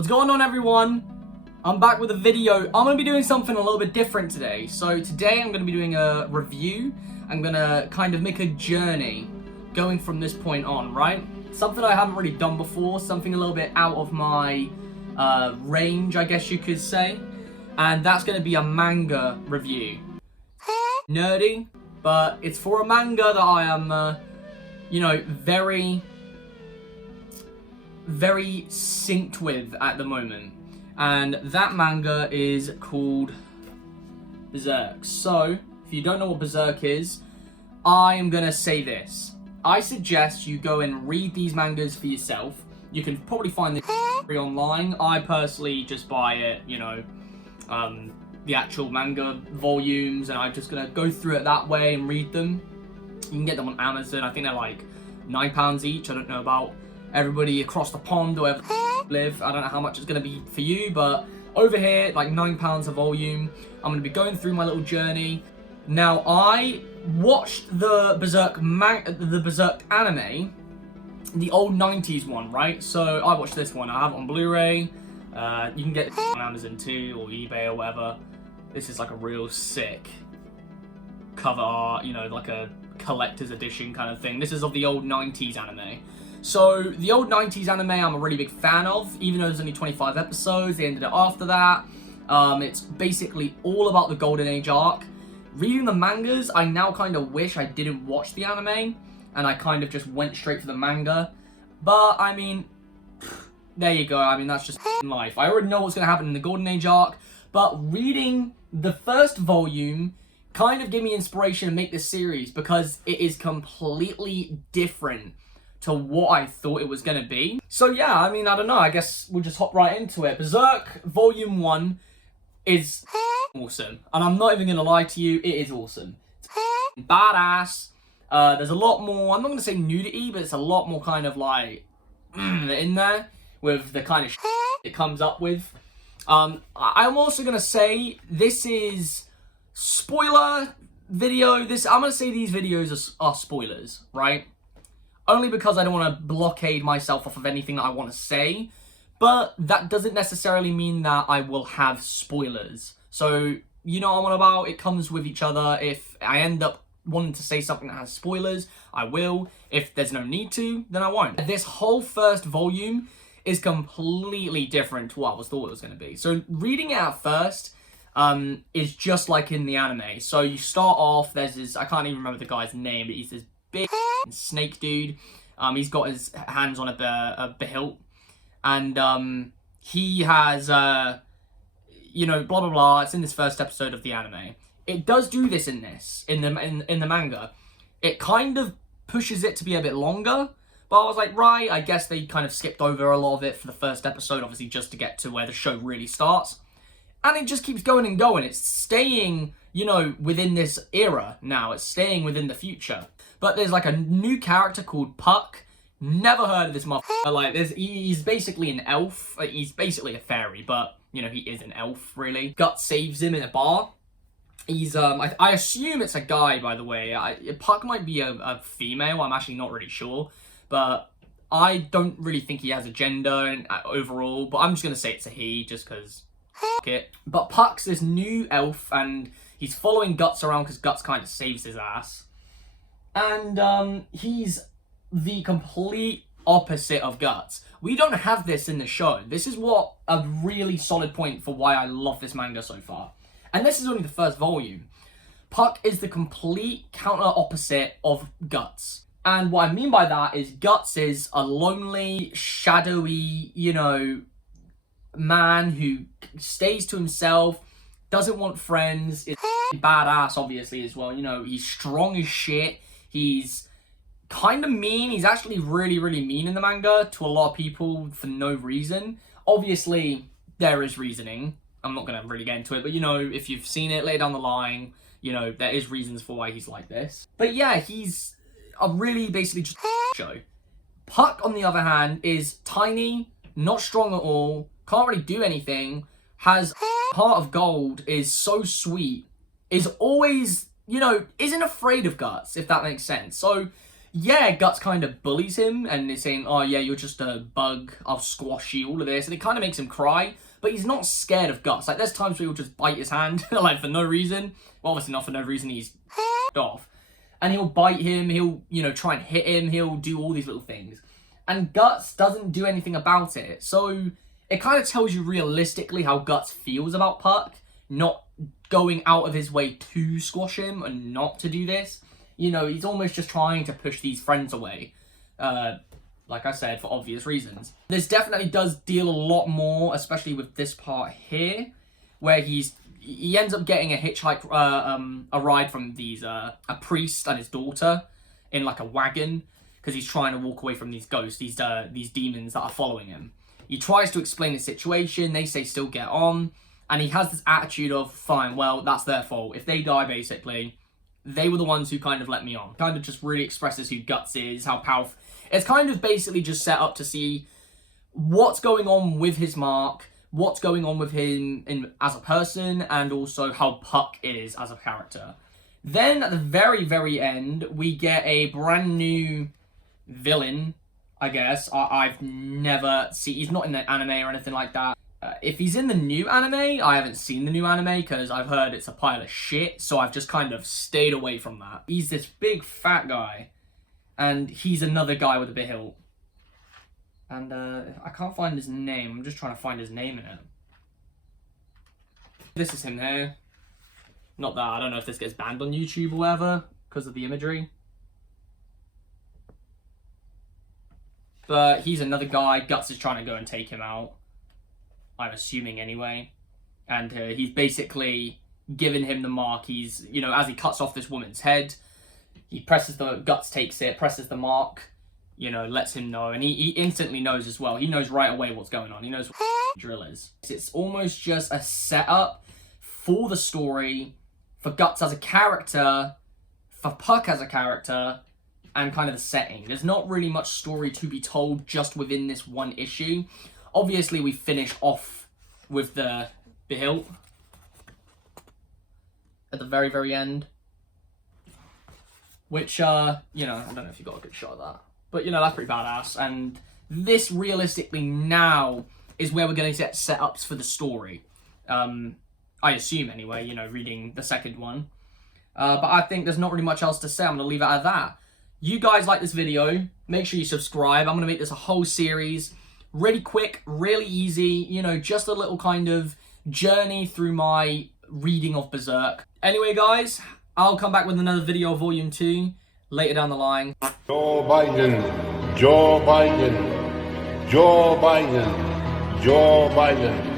What's going on, everyone? I'm back with a video. I'm going to be doing something a little bit different today. So today I'm going to be doing a review. I'm going to kind of make a journey going from this point on, right? Something I haven't really done before, something a little bit out of my range, I guess you could say. And that's going to be a manga review. Nerdy, but it's for a manga that I am, very synced with at the moment. And that manga is called Berserk. So, if you don't know what Berserk is, I am going to say this. I suggest you go and read these mangas for yourself. You can probably find this free online. I personally just buy it, the actual manga volumes, and I'm just going to go through it that way and read them. You can get them on Amazon. I think they're like £9 each. I don't know about everybody across the pond or wherever live. I don't know how much it's going to be for you, but over here, like £9 a volume. I'm going to be going through my little journey. Now, I watched the Berserk anime, the old 90s one, right? So I watched this one. I have it on Blu-ray. You can get it on Amazon too, or eBay or whatever. This is like a real sick cover art, like a collector's edition kind of thing. This is of the old 90s anime. So, the old 90s anime I'm a really big fan of, even though there's only 25 episodes, they ended it after that. It's basically all about the Golden Age arc. Reading the mangas, I now kind of wish I didn't watch the anime, and I kind of just went straight for the manga. But, I mean, there you go. I mean, that's just life. I already know what's going to happen in the Golden Age arc, but reading the first volume kind of gave me inspiration to make this series, because it is completely different to what I thought it was going to be. So yeah, I mean, I don't know, I guess we'll just hop right into it. Berserk Volume 1 is awesome. And I'm not even going to lie to you, it is awesome. It's badass. There's a lot more, I'm not going to say nudity, but it's a lot more kind of like, in there, with the kind of it comes up with. I'm also going to say, this is spoiler video. I'm going to say these videos are spoilers, right? Only because I don't want to blockade myself off of anything that I want to say. But that doesn't necessarily mean that I will have spoilers. So, you know what I'm on about? It comes with each other. If I end up wanting to say something that has spoilers, I will. If there's no need to, then I won't. This whole first volume is completely different to what I thought it was going to be. So, reading it at first is just like in the anime. So, you start off, there's this, I can't even remember the guy's name, but he's this big snake dude. He's got his hands on a hilt, and he has blah blah blah. It's in this first episode of the anime. It does do this in the manga. It kind of pushes it to be a bit longer, but I was like, right, I guess they kind of skipped over a lot of it for the first episode, obviously just to get to where the show really starts. And it just keeps going and going. It's staying, within this era now. It's staying within the future. But there's like a new character called Puck. Never heard of this motherfucker. Like, he's basically an elf. Like, he's basically a fairy, but, he is an elf, really. Guts saves him in a bar. He's, I assume it's a guy, by the way. Puck might be a female. I'm actually not really sure. But I don't really think he has a gender overall. But I'm just going to say it's a he, just because it. But Puck's this new elf, and he's following Guts around because Guts kind of saves his ass. And he's the complete opposite of Guts. We don't have this in the show. This is what a really solid point for why I love this manga so far. And this is only the first volume. Puck is the complete counter opposite of Guts. And what I mean by that is Guts is a lonely, shadowy, man who stays to himself, doesn't want friends, is badass obviously as well. He's strong as shit. He's kind of mean. He's actually really, really mean in the manga to a lot of people for no reason. Obviously, there is reasoning. I'm not going to really get into it, but if you've seen it later down the line, there is reasons for why he's like this. But yeah, he's a really basically just show. Puck, on the other hand, is tiny, not strong at all, can't really do anything, has heart of gold, is so sweet, is always, isn't afraid of Guts, if that makes sense. So yeah, Guts kind of bullies him and is saying, oh yeah, you're just a bug, I'll squash you, all of this, and it kind of makes him cry, but he's not scared of Guts. Like, there's times where he'll just bite his hand, like, for no reason. Well, obviously not for no reason, he's off. And he'll bite him, he'll, you know, try and hit him, he'll do all these little things. And Guts doesn't do anything about it. So it kind of tells you realistically how Guts feels about Puck, not going out of his way to squash him and not to do this. You know, he's almost just trying to push these friends away. Like I said, for obvious reasons. This definitely does deal a lot more, especially with this part here, where he ends up getting a hitchhike, a ride from these, a priest and his daughter in like a wagon, because he's trying to walk away from these ghosts, these demons that are following him. He tries to explain the situation, they say still get on, and he has this attitude of, fine, well, that's their fault. If they die, basically, they were the ones who kind of let me on. Kind of just really expresses who Guts is, how powerful. It's kind of basically just set up to see what's going on with his mark, what's going on with him as a person, and also how Puck is as a character. Then at the very, very end, we get a brand new villain, I guess. I've never seen... He's not in the anime or anything like that. If he's in the new anime, I haven't seen the new anime because I've heard it's a pile of shit, so I've just kind of stayed away from that. He's this big fat guy, and he's another guy with a big hilt. And I can't find his name. I'm just trying to find his name in it. This is him here. Not that, I don't know if this gets banned on YouTube or whatever, because of the imagery. But he's another guy. Guts is trying to go and take him out. I'm assuming anyway. And he's basically given him the mark. He's, you know, as he cuts off this woman's head, he presses the... Guts takes it, presses the mark, you know, lets him know. And he instantly knows as well. He knows right away what's going on. He knows what the drill is. It's almost just a setup for the story, for Guts as a character, for Puck as a character, and kind of the setting. There's not really much story to be told just within this one issue. Obviously, we finish off with the hilt at the very, very end. Which, you know, I don't know if you got a good shot of that. But, you know, that's pretty badass. And this, realistically, now is where we're going to get setups for the story. I assume, anyway, you know, reading the second one. But I think there's not really much else to say. I'm going to leave it at that. You guys like this video, make sure you subscribe. I'm going to make this a whole series. Really quick, really easy, you know, just a little kind of journey through my reading of Berserk. Anyway, guys, I'll come back with another video of Volume 2 later down the line. Joe Biden, Joe Biden, Joe Biden, Joe Biden.